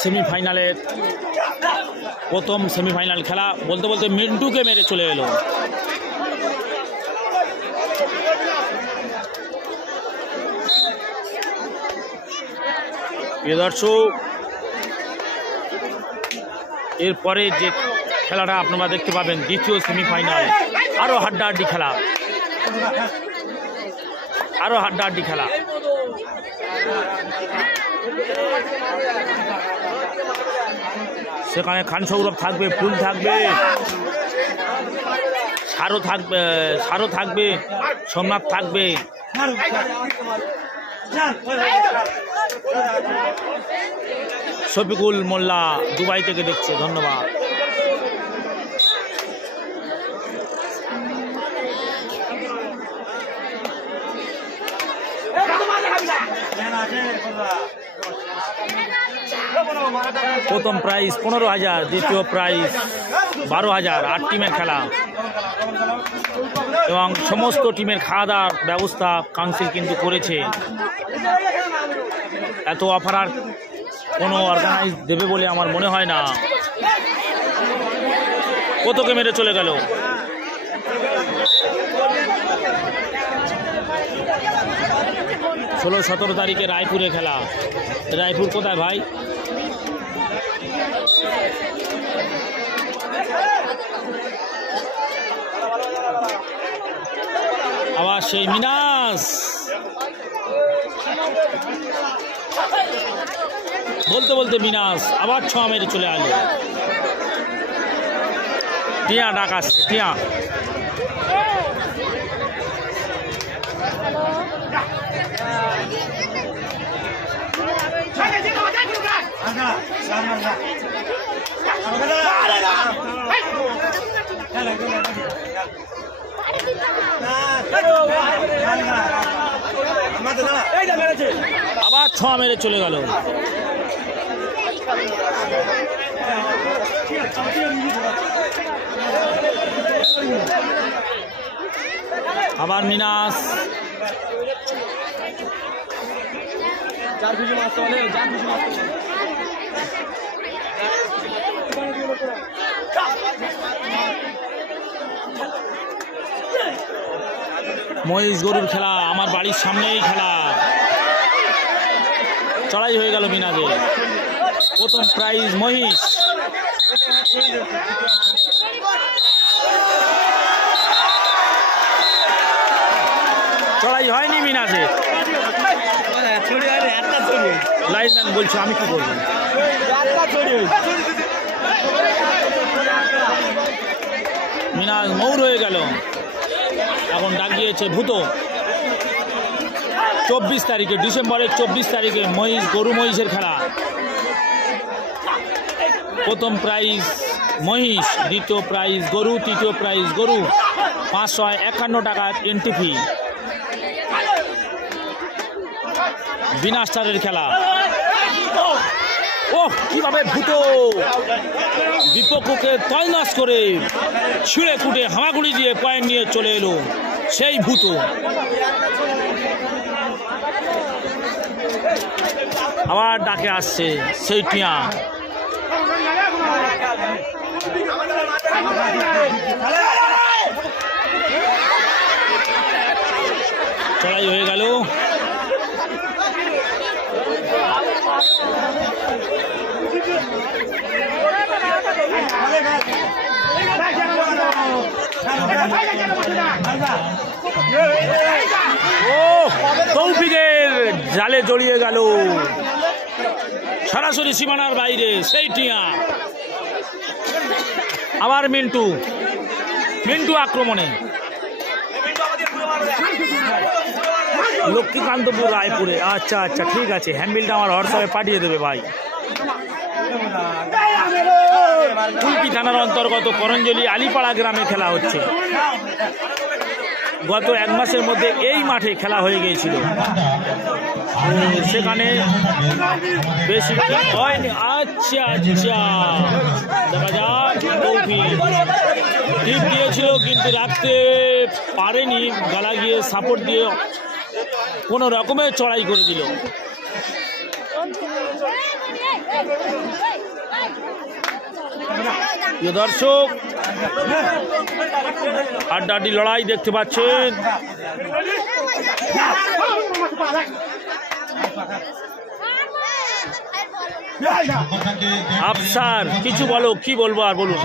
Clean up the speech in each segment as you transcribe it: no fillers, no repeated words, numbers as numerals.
সেমিফাইনালের প্রথম সেমিফাইনাল খেলা বলতে বলতে মিন্টুকে মেরে চলে এলো। প্রিয় দর্শক, এরপরে যে খেলাটা আপনারা দেখতে পাবেন দ্বিতীয় সেমিফাইনাল, আরো হাড্ডাহাড্ডি খেলা, আরো হাড্ডাহাড্ডি খেলা। সেখানে খান সৌরভ থাকবে, ফুল থাকবে, সারো থাকবে, সোমনাথ থাকবে। শফিকুল মোল্লা দুবাই থেকে দেখছে, ধন্যবাদ। প্রথম প্রাইজ 15,000, দ্বিতীয় প্রাইজ 12,000। 8 টিমের খেলা এবং সমস্ত টিমের খাওয়া দাওয়ার ব্যবস্থা কাউন্সিল কিন্তু করেছে। এত অফার আর কোনো অর্গানাইজ দেবে বলে আমার মনে হয় না। কতকে মেরে চলে গেল। 16-17 তারিখে রায়পুরে খেলা। রায়পুর কোথায় ভাই? আবার সেই মিনাস বলতে বলতে মিনাস আবার ছোঁয়া মেরে চলে আলো। টিয়া ডাকাস, টিয়া আবার ছোঁয়া মেরে চলে গেল। আবার মিনাস মহিষ গরুর খেলা, আমার বাড়ির সামনেই খেলা। চড়াই হয়ে গেল মিনাজে। প্রথম প্রাইজ মহিষ। চড়াই হয়নি মিনাজে। লাইনম্যান বলছে আমি কি করবো। মিনাজ মৌর হয়ে গেল। এখন ডাক দিয়েছে ভূত। 24 তারিখে, ডিসেম্বরের 24 তারিখে মহিষ গরু মহিষের খেলা। প্রথম প্রাইজ মহিষ, দ্বিতীয় প্রাইজ গরু, তৃতীয় প্রাইজ গরু। 551 টাকা এন্ট্রি ফি। বিনা স্টারের খেলা। ও কিভাবে ভূত বিপক্ষকে তলনাশ করে ছিঁড়ে কুটে হামাগুড়ি দিয়ে পয়েন্ট নিয়ে চলে এলো সেই ভূত। আবার ডাকে আসছে সেই টিয়া। চড়াই হয়ে গেল। ও তৌফিকের জালে জড়িয়ে গেল, সরাসরি সীমানার বাইরে সেই টিয়া। আবার মিন্টু, মিন্টু আক্রমণে। লক্ষ্মীকান্তপুর রায়পুরে। আচ্ছা আচ্ছা ঠিক আছে, হ্যান্ডবিলটা আমার হোয়াটসঅ্যাপে পাঠিয়ে দেবে ভাই। কুলপি থানার অন্তর্গত করঞ্জলি আলিপাড়া গ্রামে খেলা হচ্ছে। গত 1 মাসের মধ্যে এই মাঠে খেলা হয়ে গিয়েছিল, সেখানে বেশি হয়নি। আচ্ছা আচ্ছা দেখা যাক। টিপ দিয়েছিল কিন্তু রাখতে পারেনি, গালা গিয়ে সাপোর্ট দিয়ে কোনো রকমের চড়াই করে দিল। প্রিয় দর্শক, আড্ডাআড্ডি লড়াই দেখতে পাচ্ছেন। আফসার কিছু বলো, কি বলবো আর বলুন।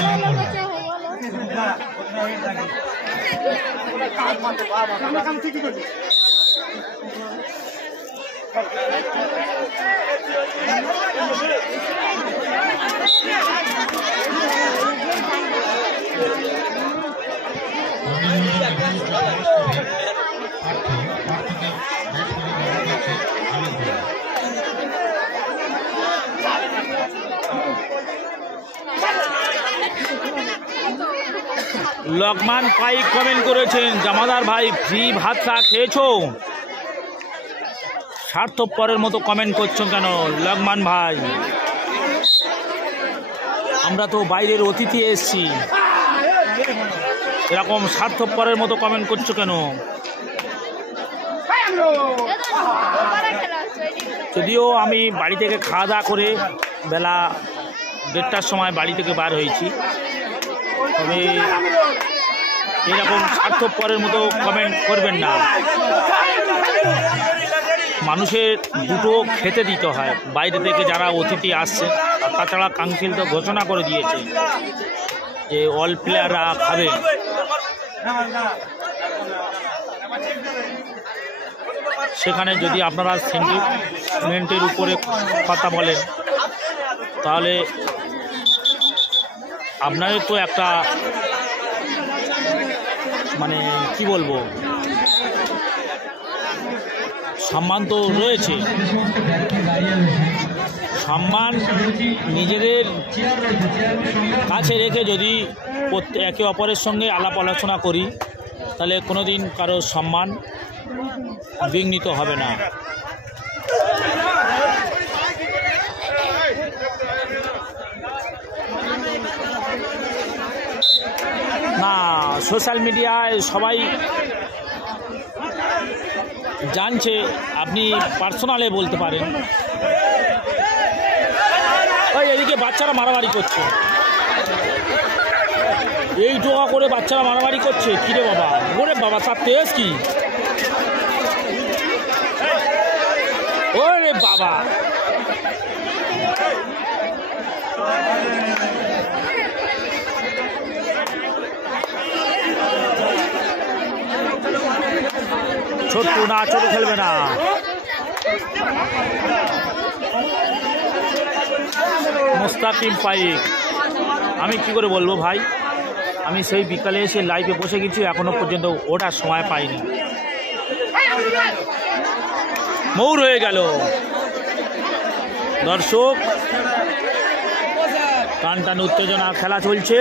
লকমান পাইক কমেন্ট করেছেন, জামাদার ভাই ফ্রি ভাতটা খেয়েছো? স্বার্থপরের মতো কমেন্ট করছো কেন লকমান ভাই? আমরা তো বাইরের অতিথি এসেছি, এরকম স্বার্থপরের মতো কমেন্ট করছো কেন? যদিও আমি বাড়ি থেকে খাওয়া দাওয়া করে বেলা 1:30টার সময় বাড়ি থেকে বার হয়েছি, তবে এরকম স্বার্থপরের মতো কমেন্ট করবেন না। মানুষের দুটো খেতে দিতে হয় বাইরে থেকে যারা অতিথি আসছে। তাছাড়া কাউন্সিল তো ঘোষণা করে দিয়েছে যে অল প্লেয়াররা খাবে। সেখানে যদি আপনারা সেন্টিমেন্টের উপরে কথা বলেন তাহলে আপনাদের তো একটা মানে কি বলবো, সম্মান তো রয়েছে। সম্মান নিজেদের কাছে রেখে যদি একে অপরের সঙ্গে আলাপ আলোচনা করি তাহলে কোনোদিন কারো সম্মান বিঘ্নিত হবে না। না, সোশ্যাল মিডিয়ায় সবাই জানছে, আপনি পার্সোনালে বলতে পারেন। ওই এদিকে বাচ্চারা মারামারি করছে, এই টোকা করে বাচ্চারা মারামারি করছে। কিরে বাবা, ওরে বাবা, তার তেজ কি? ওরে বাবা, ছোট্টু না, ছোট খেলবে না। মুস্তাকিম পাইক, আমি কি করে বলবো ভাই, আমি সেই বিকালে এসে লাইভে বসে গেছি, এখনো পর্যন্ত ওঠার সময় পাইনি। মৌর হয়ে গেল। দর্শক, টান টান উত্তেজনা খেলা চলছে।